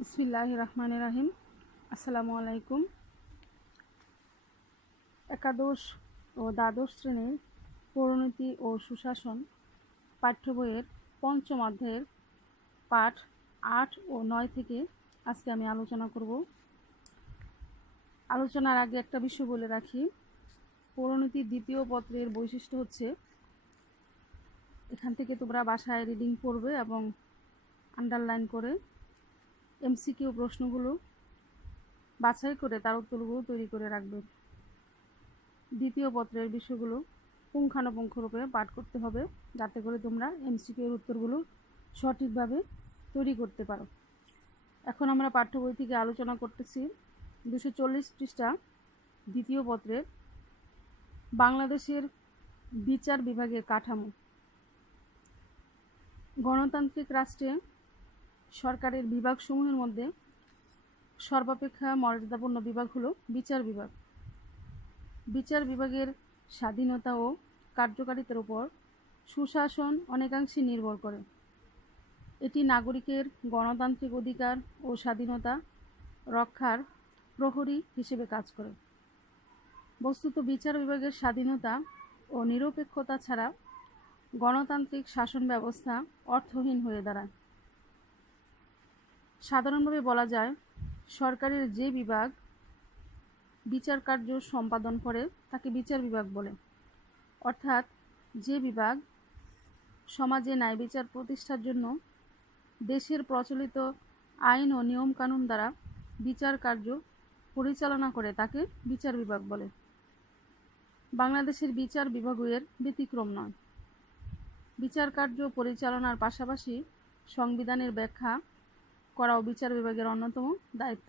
বিসমিল্লাহির রহমানির রহিম। আসসালামু আলাইকুম। একাদশ ও দ্বাদশ শ্রেণীর পরিণতি ও সুশাসন পাঠ্য বইয়ের পঞ্চম অধ্যায়ের পাঠ 8 ও 9 থেকে আজকে আমি আলোচনা করব। আলোচনার আগে একটা বিষয় বলে রাখি, পরিণতির দ্বিতীয় পত্রের বৈশিষ্ট্য হচ্ছে এখান থেকে তোমরা বাসায় রিডিং পড়বে এবং আন্ডারলাইন করে এমসিকিউ প্রশ্নগুলো বাছাই করে তার উত্তরগুলো তৈরি করে রাখবে। দ্বিতীয় পত্রের বিষয়গুলো পুঙ্খানুপুঙ্খরূপে পাঠ করতে হবে, যাতে করে তোমরা এমসিকিউ এর উত্তরগুলো সঠিকভাবে তৈরি করতে পারো। এখন আমরা পাঠ্য বই থেকে আলোচনা করতেছি 240 পৃষ্ঠা দ্বিতীয় পত্রের বাংলাদেশের বিচার বিভাগের কাঠামো। গণতান্ত্রিক রাষ্ট্রে সরকারের বিভাগসমূহের মধ্যে সর্বাপেক্ষা মর্যাদাপূর্ণ বিভাগ হলো বিচার বিভাগ। বিচার বিভাগের স্বাধীনতা ও কার্যকারিতার উপর সুশাসন অনেকাংশে নির্ভর করে। এটি নাগরিকের গণতান্ত্রিক অধিকার ও স্বাধীনতা রক্ষার প্রহরী হিসেবে কাজ করে। বস্তুত বিচার বিভাগের স্বাধীনতা ও নিরপেক্ষতা ছাড়া গণতান্ত্রিক শাসন ব্যবস্থা অর্থহীন হয়ে দাঁড়ায়। সাধারণভাবে বলা যায়, সরকারের যে বিভাগ বিচার কার্য সম্পাদন করে তাকে বিচার বিভাগ বলে। অর্থাৎ যে বিভাগ সমাজে ন্যায় বিচার প্রতিষ্ঠার জন্য দেশের প্রচলিত আইন ও নিয়মকানুন দ্বারা বিচার কার্য পরিচালনা করে তাকে বিচার বিভাগ বলে। বাংলাদেশের বিচার বিভাগও এর ব্যতিক্রম নয়। বিচার কার্য পরিচালনার পাশাপাশি সংবিধানের ব্যাখ্যা করাও বিচার বিভাগের অন্যতম দায়িত্ব।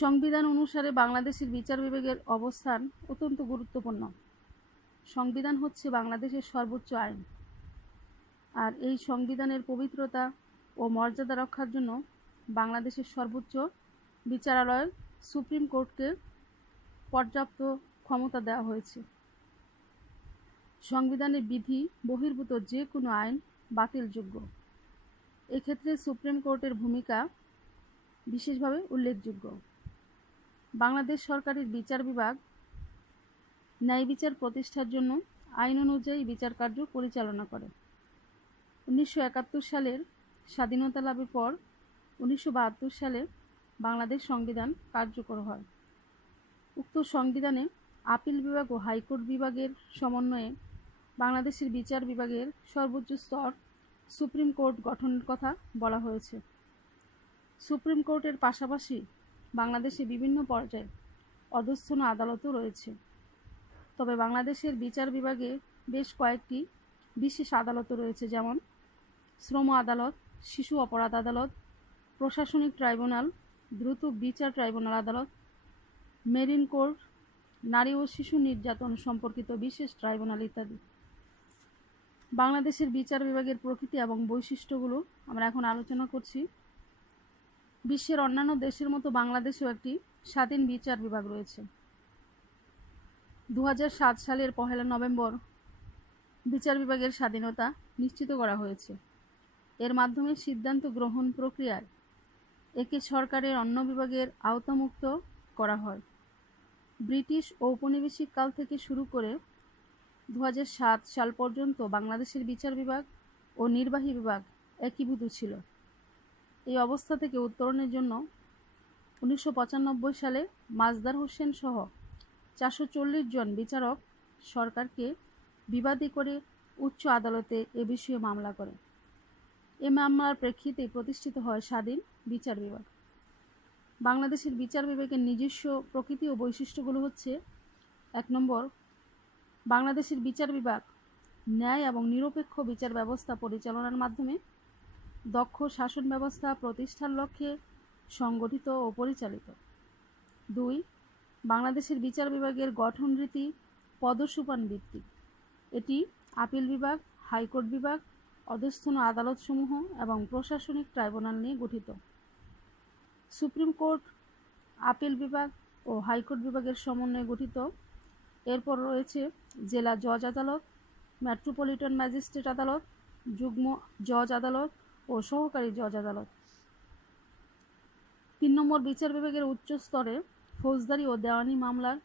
সংবিধান অনুসারে বাংলাদেশের বিচার বিভাগের অবস্থান অত্যন্ত গুরুত্বপূর্ণ। সংবিধান হচ্ছে বাংলাদেশের সর্বোচ্চ আইন, আর এই সংবিধানের পবিত্রতা ও মর্যাদা রক্ষার জন্য বাংলাদেশের সর্বোচ্চ বিচারালয় সুপ্রিম কোর্টকে পর্যাপ্ত ক্ষমতা দেওয়া হয়েছে। সংবিধানের বিধি বহির্ভূত যে কোনো আইন বাতিলযোগ্য। এক্ষেত্রে সুপ্রিম কোর্টের ভূমিকা বিশেষভাবে উল্লেখযোগ্য। বাংলাদেশ সরকারের বিচার বিভাগ ন্যায় বিচার প্রতিষ্ঠার জন্য আইন অনুযায়ী বিচার কার্য পরিচালনা করে। 1971 সালের স্বাধীনতা লাভের পর 1972 সালে বাংলাদেশ সংবিধান কার্যকর হয়। উক্ত সংবিধানে আপিল বিভাগ ও হাইকোর্ট বিভাগের সমন্বয়ে বাংলাদেশের বিচার বিভাগের সর্বোচ্চ স্তর সুপ্রিম কোর্ট গঠনের কথা বলা হয়েছে। সুপ্রিম কোর্টের পাশাপাশি বাংলাদেশে বিভিন্ন পর্যায়ে অধস্তন আদালতও রয়েছে। তবে বাংলাদেশের বিচার বিভাগে বেশ কয়েকটি বিশেষ আদালতও রয়েছে, যেমন শ্রম আদালত, শিশু অপরাধ আদালত, প্রশাসনিক ট্রাইব্যুনাল, দ্রুত বিচার ট্রাইব্যুনাল আদালত, মেরিন কোর্ট, নারী ও শিশু নির্যাতন সম্পর্কিত বিশেষ ট্রাইব্যুনাল ইত্যাদি। বাংলাদেশের বিচার বিভাগের প্রকৃতি এবং বৈশিষ্ট্যগুলো আমরা এখন আলোচনা করছি। বিশ্বের অন্যান্য দেশের মতো বাংলাদেশেও একটি স্বাধীন বিচার বিভাগ রয়েছে। 2007 সালের 1 নভেম্বর বিচার বিভাগের স্বাধীনতা নিশ্চিত করা হয়েছে। এর মাধ্যমে সিদ্ধান্ত গ্রহণ প্রক্রিয়ায় একে সরকারের অন্য বিভাগের আওতামুক্ত করা হয়। ব্রিটিশ ঔপনিবেশিক কাল থেকে শুরু করে 2007 সাল পর্যন্ত বাংলাদেশের বিচার বিভাগ ও নির্বাহী বিভাগ একীভূত ছিল। এই অবস্থা থেকে উত্তরণের জন্য 1995 সালে মাজদার হোসেন সহ 440 জন বিচারক সরকারকে বিবাদী করে উচ্চ আদালতে এ বিষয়ে মামলা করে। এ মামলার প্রেক্ষিতে প্রতিষ্ঠিত হয় স্বাধীন বিচার বিভাগ। বাংলাদেশের বিচার বিভাগের নিজস্ব প্রকৃতি ও বৈশিষ্ট্যগুলো হচ্ছে: 1 নম্বর, বাংলাদেশের বিচার বিভাগ ন্যায় এবং নিরপেক্ষ বিচার ব্যবস্থা পরিচালনার মাধ্যমে দক্ষ শাসন ব্যবস্থা প্রতিষ্ঠার লক্ষ্যে সংগঠিত ও পরিচালিত। 2, বাংলাদেশের বিচার বিভাগের গঠন রীতি পদসোপান ভিত্তিক। এটি আপিল বিভাগ, হাইকোর্ট বিভাগ, অধস্তন আদালতসমূহ এবং প্রশাসনিক ট্রাইব্যুনাল নিয়ে গঠিত। সুপ্রিম কোর্ট আপিল বিভাগ ও হাইকোর্ট বিভাগের সমন্বয়ে গঠিত। এরপর রয়েছে জেলা জজ আদালত, মেট্রোপলিটন ম্যাজিস্ট্রেট আদালত, যুগ্ম জজ আদালত ও সহকারী জজ আদালত। 3 নম্বর, বিচার বিভাগের উচ্চ স্তরে ফৌজদারি ও দেওয়ানি মামলার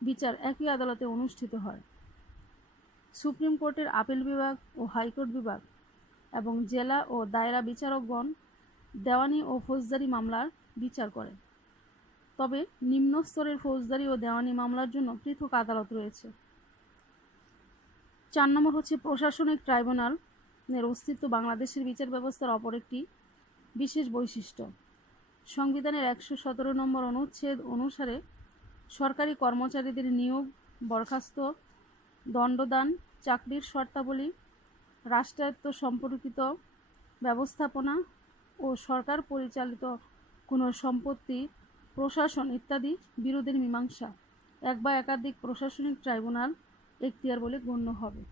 বিচার একই আদালতে অনুষ্ঠিত হয়। সুপ্রিম কোর্টের আপিল বিভাগ ও হাইকোর্ট বিভাগ এবং জেলা ও দায়রা বিচারকগণ দেওয়ানি ও ফৌজদারি মামলার বিচার করে। তবে নিম্ন স্তরের ফৌজদারি ও দেওয়ানি মামলার জন্য পৃথক আদালত রয়েছে। 4 নম্বর হচ্ছে প্রশাসনিক ট্রাইব্যুনাল এর অস্তিত্ব বাংলাদেশের বিচার ব্যবস্থার অপর একটি বিশেষ বৈশিষ্ট্য। সংবিধানের 117 নম্বর অনুচ্ছেদ অনুসারে সরকারি কর্মচারীদের নিয়োগ, বরখাস্ত, দণ্ডদান, চাকরির শর্তাবলী, রাষ্ট্রায়ত্ত সম্পর্কিত ব্যবস্থাপনা ও সরকার পরিচালিত কোনো সম্পত্তি প্রশাসন ইত্যাদি বিরোধের মীমাংসা এক বা একাধিক প্রশাসনিক ট্রাইব্যুনাল এখতিয়ার বলে গণ্য হবে।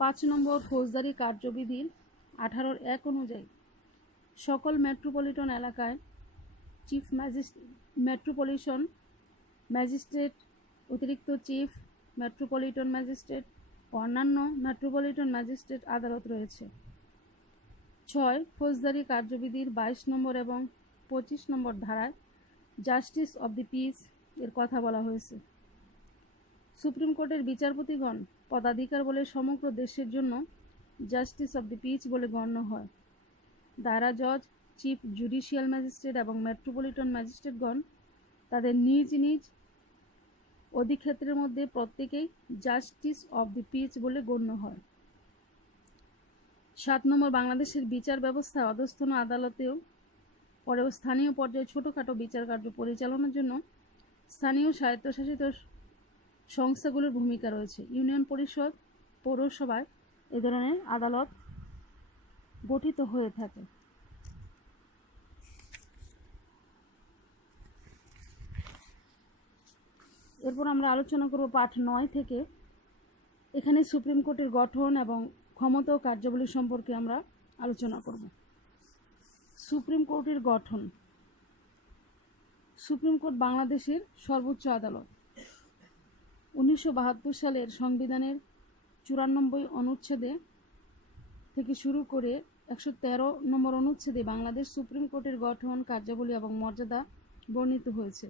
5 নম্বর, ফৌজদারি কার্যবিধির 18(1) অনুযায়ী সকল মেট্রোপলিটন এলাকায় চিফ মেট্রোপলিটন ম্যাজিস্ট্রেট, অতিরিক্ত চিফ মেট্রোপলিটন ম্যাজিস্ট্রেট ও অন্যান্য মেট্রোপলিটন ম্যাজিস্ট্রেট আদালত রয়েছে। 6, ফৌজদারি কার্যবিধির 22 নম্বর এবং 25 নম্বর ধারায় জাস্টিস অব দি পিস এর কথা বলা হয়েছে। সুপ্রিম কোর্টের বিচারপতিগণ পদাধিকার বলে সমগ্র দেশের জন্য জাস্টিস অব দি পিস বলে গণ্য হয়। দায়রা জজ, চিফ জুডিশিয়াল ম্যাজিস্ট্রেট এবং মেট্রোপলিটন ম্যাজিস্ট্রেটগণ তাদের নিজ নিজ অধিক্ষেত্রের মধ্যে প্রত্যেকেই জাস্টিস অব দি পিস বলে গণ্য হয়। 7 নম্বর, বাংলাদেশের বিচার ব্যবস্থা অধস্তন আদালতেও পরেও স্থানীয় পর্যায়ে ছোটোখাটো বিচার কার্য পরিচালনার জন্য স্থানীয় স্বায়ত্তশাসিত সংস্থাগুলোর ভূমিকা রয়েছে। ইউনিয়ন পরিষদ, পৌরসভায় এ ধরনের আদালত গঠিত হয়ে থাকে। এরপর আমরা আলোচনা করব পাঠ 9 থেকে। এখানে সুপ্রিম কোর্টের গঠন এবং ক্ষমতা ও কার্যাবলী সম্পর্কে আমরা আলোচনা করব। সুপ্রিম কোর্টের গঠন। সুপ্রিম কোর্ট বাংলাদেশের সর্বোচ্চ আদালত। 1972 সালের সংবিধানের 94 অনুচ্ছেদে থেকে শুরু করে 113 নম্বর অনুচ্ছেদে বাংলাদেশ সুপ্রিম কোর্টের গঠন, কার্যাবলী এবং মর্যাদা বর্ণিত হয়েছে।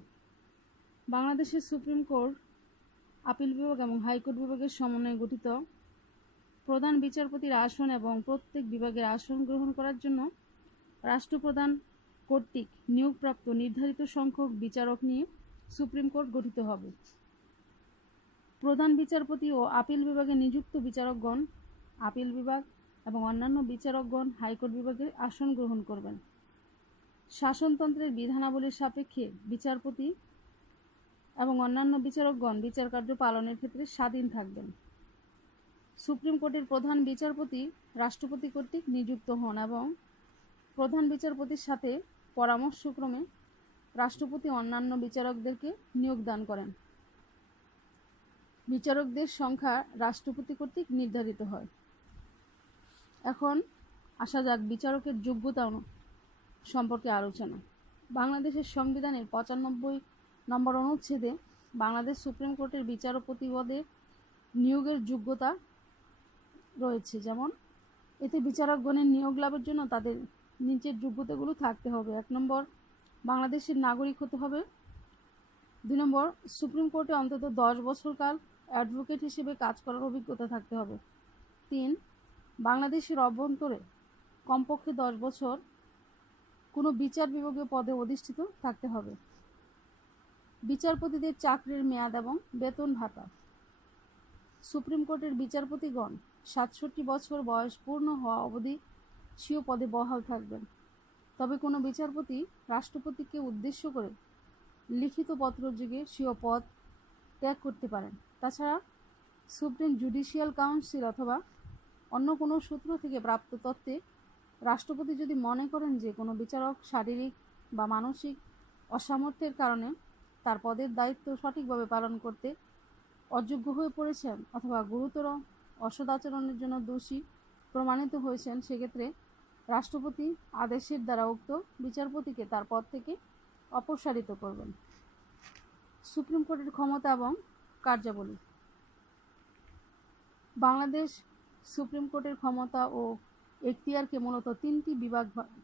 বাংলাদেশের সুপ্রিম কোর্ট আপিল বিভাগ এবং হাইকোর্ট বিভাগের সমন্বয়ে গঠিত। প্রধান বিচারপতির আসন এবং প্রত্যেক বিভাগের আসন গ্রহণ করার জন্য রাষ্ট্রপ্রধান কর্তৃক নিয়োগপ্রাপ্ত নির্ধারিত সংখ্যক বিচারক নিয়ে সুপ্রিম কোর্ট গঠিত হবে। প্রধান বিচারপতি ও আপিল বিভাগে নিযুক্ত বিচারকগণ আপিল বিভাগ এবং অন্যান্য বিচারকগণ হাইকোর্ট বিভাগের আসন গ্রহণ করবেন। শাসনতন্ত্রের বিধানাবলীর সাপেক্ষে বিচারপতি এবং অন্যান্য বিচারকগণ বিচার কার্য পালনের ক্ষেত্রে স্বাধীন থাকবেন। সুপ্রিম কোর্টের প্রধান বিচারপতি রাষ্ট্রপতি কর্তৃক নিযুক্ত হন এবং প্রধান বিচারপতির সাথে পরামর্শক্রমে রাষ্ট্রপতি অন্যান্য বিচারকদেরকে নিয়োগ দান করেন। বিচারকদের সংখ্যা রাষ্ট্রপতি কর্তৃক নির্ধারিত হয়। এখন আসা যাক বিচারকের যোগ্যতা সম্পর্কে আলোচনা। বাংলাদেশের সংবিধানের 95 নম্বর অনুচ্ছেদে বাংলাদেশ সুপ্রিম কোর্টের বিচারপতি পদে নিয়োগের যোগ্যতা রয়েছে। যেমন এতে বিচারকগণের নিয়োগ লাভের জন্য তাদের নিচের যোগ্যতাগুলো থাকতে হবে। 1 নম্বর, বাংলাদেশের নাগরিক হতে হবে। 2 নম্বর, সুপ্রিম কোর্টে অন্তত 10 বছরকাল অ্যাডভোকেট হিসেবে কাজ করার অভিজ্ঞতা থাকতে হবে। 3, বাংলাদেশের অভ্যন্তরে কমপক্ষে 10 বছর কোনো বিচার বিভাগীয় পদে অধিষ্ঠিত থাকতে হবে। বিচারপতিদের চাকরির মেয়াদ এবং বেতন ভাতা। সুপ্রিম কোর্টের বিচারপতিগণ 67 বছর বয়স পূর্ণ হওয়া অবধি স্বীয় পদে বহাল থাকবেন। তবে কোনো বিচারপতি রাষ্ট্রপতিকে উদ্দেশ্য করে লিখিত পত্রযোগে স্বীয় পদ ত্যাগ করতে পারেন। তাছাড়া সুপ্রিম জুডিশিয়াল কাউন্সিল অথবা অন্য কোনো সূত্র থেকে প্রাপ্ত তথ্যে রাষ্ট্রপতি যদি মনে করেন যে কোনো বিচারক শারীরিক বা মানসিক অসামর্থ্যের কারণে তার পদের দায়িত্ব সঠিকভাবে পালন করতে অযোগ্য হয়ে পড়েছেন অথবা গুরুতর অসদাচরণের জন্য দোষী প্রমাণিত হয়েছেন, সেক্ষেত্রে রাষ্ট্রপতি আদেশের দ্বারা উক্ত বিচারপতিকে তার পদ থেকে অপসারিত করবেন। সুপ্রিম কোর্টের ক্ষমতা এবং কার্যাবলী। বাংলাদেশ সুপ্রিম কোর্টের ক্ষমতা ও এখতিয়ারকে মূলত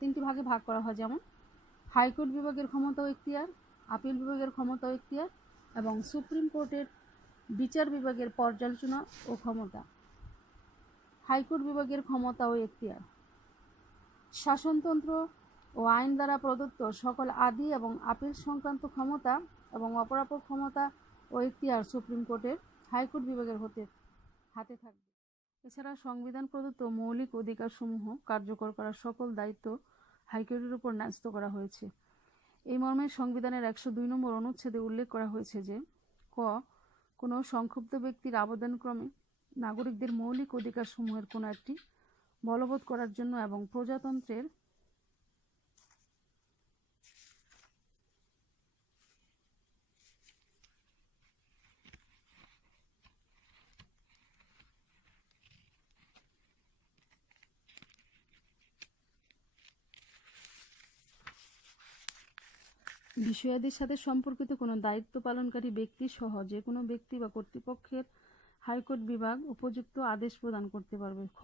তিনটি ভাগে ভাগ করা হয়। যেমন হাইকোর্ট বিভাগের ক্ষমতা ও এখতিয়ার, আপিল বিভাগের ক্ষমতা ও এখতিয়ার এবং সুপ্রিম কোর্টের বিচার বিভাগের পর্যালোচনা ও ক্ষমতা। হাইকোর্ট বিভাগের ক্ষমতা ও এখতিয়ার: শাসনতন্ত্র ও আইন দ্বারা প্রদত্ত সকল আদি এবং আপিল সংক্রান্ত ক্ষমতা এবং অপরাপর ক্ষমতা ও এখতিয়ার সুপ্রিম কোর্টের হাইকোর্ট বিভাগের হাতে থাকবে। এছাড়া সংবিধান প্রদত্ত মৌলিক অধিকারসমূহ কার্যকর করার সকল দায়িত্ব হাইকোর্টের উপর ন্যস্ত করা হয়েছে। এই মর্মে সংবিধানের 102 নম্বর অনুচ্ছেদে উল্লেখ করা হয়েছে যে ক কোনো সংক্ষুব্ধ ব্যক্তির আবেদনক্রমে নাগরিকদের মৌলিক অধিকারসমূহের কোনো একটি বলবৎ করার জন্য এবং প্রজাতন্ত্রের বিষয়াদির সাথে সম্পর্কিত কোনো দায়িত্ব পালনকারী ব্যক্তি সহ যে কোনো ব্যক্তি বা কর্তৃপক্ষের হাইকোর্ট বিভাগ উপযুক্ত আদেশ প্রদান করতে পারবে। খ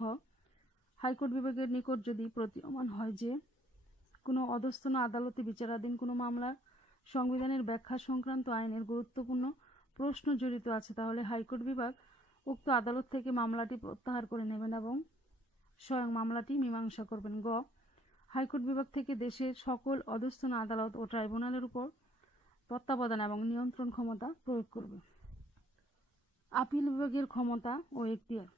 হাইকোর্ট বিভাগের নিকট যদি প্রতীয়মান হয় যে কোনো অধস্তন আদালতে বিচারাধীন কোনো মামলার সংবিধানের ব্যাখ্যা সংক্রান্ত আইনের গুরুত্বপূর্ণ প্রশ্ন জড়িত আছে, তাহলে হাইকোর্ট বিভাগ উক্ত আদালত থেকে মামলাটি প্রত্যাহার করে নেবেন এবং স্বয়ং মামলাটি মীমাংসা করবেন। গ হাইকোর্ট বিভাগ থেকে দেশের সকল অধস্তন আদালত ও ট্রাইব্যুনালের উপর তত্ত্বাবধান এবং নিয়ন্ত্রণ ক্ষমতা প্রয়োগ করবে। আপিল বিভাগের ক্ষমতা ও এখতিয়ার: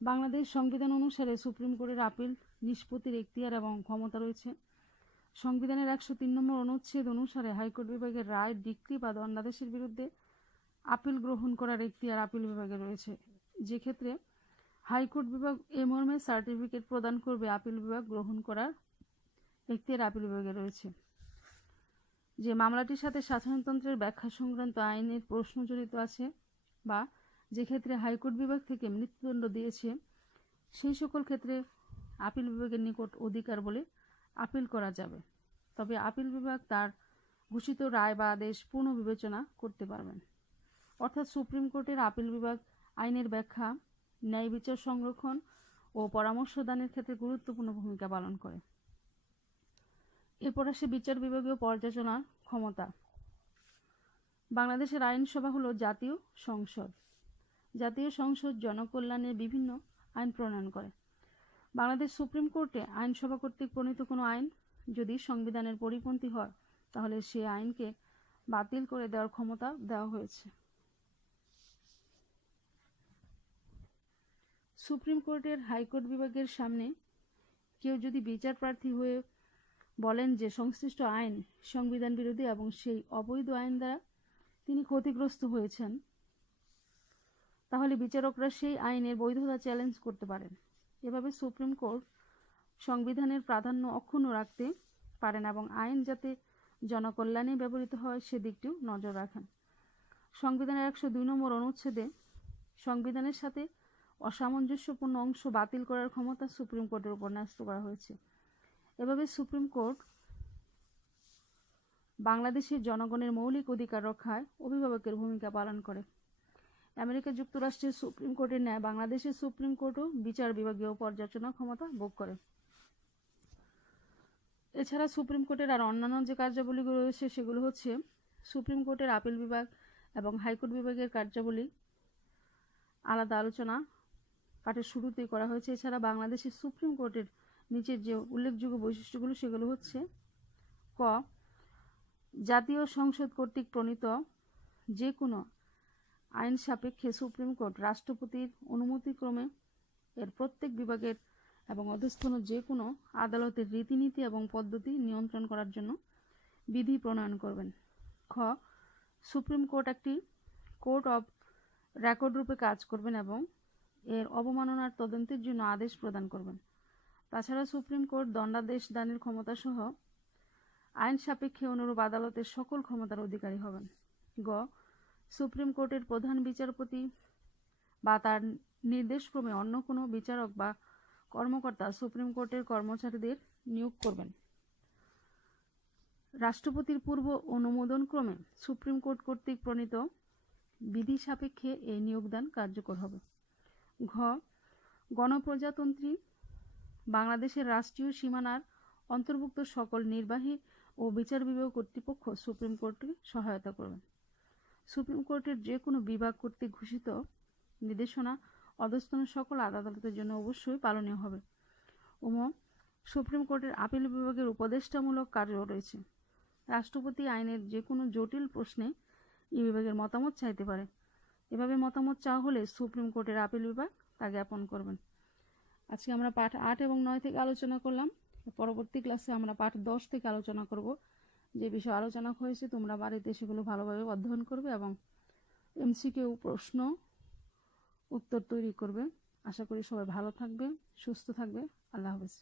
বাংলাদেশ সংবিধান অনুসারে সুপ্রিম কোর্টের আপিল নিষ্পত্তির এখতিয়ার এবং ক্ষমতা রয়েছে। সংবিধানের 103 নম্বর অনুচ্ছেদ অনুসারে হাইকোর্ট বিভাগের রায়, ডিক্রি বা দণ্ডাদেশের বিরুদ্ধে আপিল গ্রহণ করার এখতিয়ার আপিল বিভাগে রয়েছে। যে ক্ষেত্রে হাইকোর্ট বিভাগ এ মর্মে সার্টিফিকেট প্রদান করবে, আপিল বিভাগ গ্রহণ করার এখতিয়ার আপিল বিভাগে রয়েছে। যে মামলাটির সাথে শাসনতন্ত্রের ব্যাখ্যা সংক্রান্ত আইনের প্রশ্ন জড়িত আছে বা যে ক্ষেত্রে হাইকোর্ট বিভাগ থেকে মৃত্যুদণ্ড দিয়েছে, সেই সকল ক্ষেত্রে আপিল বিভাগের নিকট অধিকার বলে আপিল করা যাবে। তবে আপিল বিভাগ তার ঘোষিত রায় বা আদেশ পুনর্বিবেচনা করতে পারবেন। অর্থাৎ সুপ্রিম কোর্টের আপিল বিভাগ আইনের ব্যাখ্যা, ন্যায় বিচার সংরক্ষণ ও পরামর্শ দানের ক্ষেত্রে গুরুত্বপূর্ণ ভূমিকা পালন করে। এরপর আসে বিচার বিভাগীয় পর্যালোচনার ক্ষমতা। বাংলাদেশের আইনসভা হলো জাতীয় সংসদ। জাতীয় সংসদ জনকল্যাণে বিভিন্ন আইন প্রণয়ন করে। বাংলাদেশ সুপ্রিম কোর্টে আইনসভা কর্তৃক প্রণীত কোনো আইন যদি সংবিধানের পরিপন্থী হয়, তাহলে সে আইনকে বাতিল করে দেওয়ার ক্ষমতা দেওয়া হয়েছে। সুপ্রিম কোর্টের হাইকোর্ট বিভাগের সামনে কেউ যদি বিচার প্রার্থী হয়ে বলেন যে সংশ্লিষ্ট আইন সংবিধান বিরোধী এবং সেই অবৈধ আইন দ্বারা তিনি ক্ষতিগ্রস্ত হয়েছেন, তাহলে বিচারকরা সেই আইনের বৈধতা চ্যালেঞ্জ করতে পারেন। এভাবে সুপ্রিম কোর্ট সংবিধানের প্রাধান্য অক্ষুণ্ণ রাখতে পারেন এবং আইন যাতে জনকল্যাণে ব্যবহৃত হয় সেদিকটিও নজর রাখেন। সংবিধানের 102 নম্বর অনুচ্ছেদে সংবিধানের সাথে অসামঞ্জস্যপূর্ণ অংশ বাতিল করার ক্ষমতা সুপ্রিম কোর্টের উপর ন্যস্ত করা হয়েছে। এভাবে সুপ্রিম কোর্ট বাংলাদেশের জনগণের মৌলিক অধিকার রক্ষায় অভিভাবকের ভূমিকা পালন করে। আমেরিকা যুক্তরাষ্ট্রের সুপ্রিম কোর্টের ন্যায় বাংলাদেশের সুপ্রিম কোর্টও বিচার বিভাগীয় পর্যালোচনা ক্ষমতা ভোগ করে। এছাড়া সুপ্রিম কোর্টের আর অন্যান্য যে কার্যাবলীগুলো রয়েছে সেগুলো হচ্ছে সুপ্রিম কোর্টের আপিল বিভাগ এবং হাইকোর্ট বিভাগের কার্যাবলী আলাদা আলোচনা পাঠের শুরুতেই করা হয়েছে। এছাড়া বাংলাদেশের সুপ্রিম কোর্টের নিচের যে উল্লেখযোগ্য বৈশিষ্ট্যগুলো সেগুলো হচ্ছে: ক জাতীয় সংসদ কর্তৃক প্রণীত যে কোনো আইন সাপেক্ষে সুপ্রিম কোর্ট রাষ্ট্রপতির অনুমতিক্রমে এর প্রত্যেক বিভাগের এবং অধস্তন যে কোনো আদালতের রীতিনীতি এবং পদ্ধতি নিয়ন্ত্রণ করার জন্য বিধি প্রণয়ন করবেন। খ সুপ্রিম কোর্ট একটি কোর্ট অব রেকর্ড রূপে কাজ করবেন এবং এর অবমাননার তদন্তের জন্য আদেশ প্রদান করবেন। তাছাড়া সুপ্রিম কোর্ট দণ্ডাদেশ দানের ক্ষমতা সহ আইন সাপেক্ষে অনুরূপ আদালতের সকল ক্ষমতার অধিকারী হবেন। গ সুপ্রিম কোর্টের প্রধান বিচারপতি বা তার নির্দেশক্রমে অন্য কোনো বিচারক বা কর্মকর্তা সুপ্রিম কোর্টের কর্মচারীদের নিয়োগ করবেন। রাষ্ট্রপতির পূর্ব অনুমোদনক্রমে সুপ্রিম কোর্ট কর্তৃক প্রণীত বিধি সাপেক্ষে এই নিয়োগদান কার্যকর হবে। ঘ গণপ্রজাতন্ত্রী বাংলাদেশের রাষ্ট্রীয় সীমানার অন্তর্ভুক্ত সকল নির্বাহী ও বিচার বিভাগ কর্তৃপক্ষ সুপ্রিম কোর্টকে সহায়তা করবেন। সুপ্রিম কোর্টের যে কোনো বিভাগ কর্তৃক ঘোষিত নির্দেশনা অধস্তন সকল আদালতের জন্য অবশ্যই পালনীয় হবে। সুপ্রিম কোর্টের আপিল বিভাগের উপদেষ্টামূলক কার্য রয়েছে। রাষ্ট্রপতি আইনের যে কোনো জটিল প্রশ্নে এই বিভাগের মতামত চাইতে পারে। এভাবে মতামত চাওয়া হলে সুপ্রিম কোর্টের আপিল বিভাগ তা জ্ঞাপন করবেন। আজকে আমরা পাঠ 8 এবং 9 থেকে আলোচনা করলাম। পরবর্তী ক্লাসে আমরা পাঠ 10 থেকে আলোচনা করব। যে বিষয় আলোচনা হয়েছে তোমরা বাড়িতে সেগুলো ভালোভাবে অধ্যয়ন করবে এবং এমসিকিউ প্রশ্ন উত্তর তৈরি করবে। আশা করি সবাই ভালো থাকবে, সুস্থ থাকবে। আল্লাহ হাফেজ।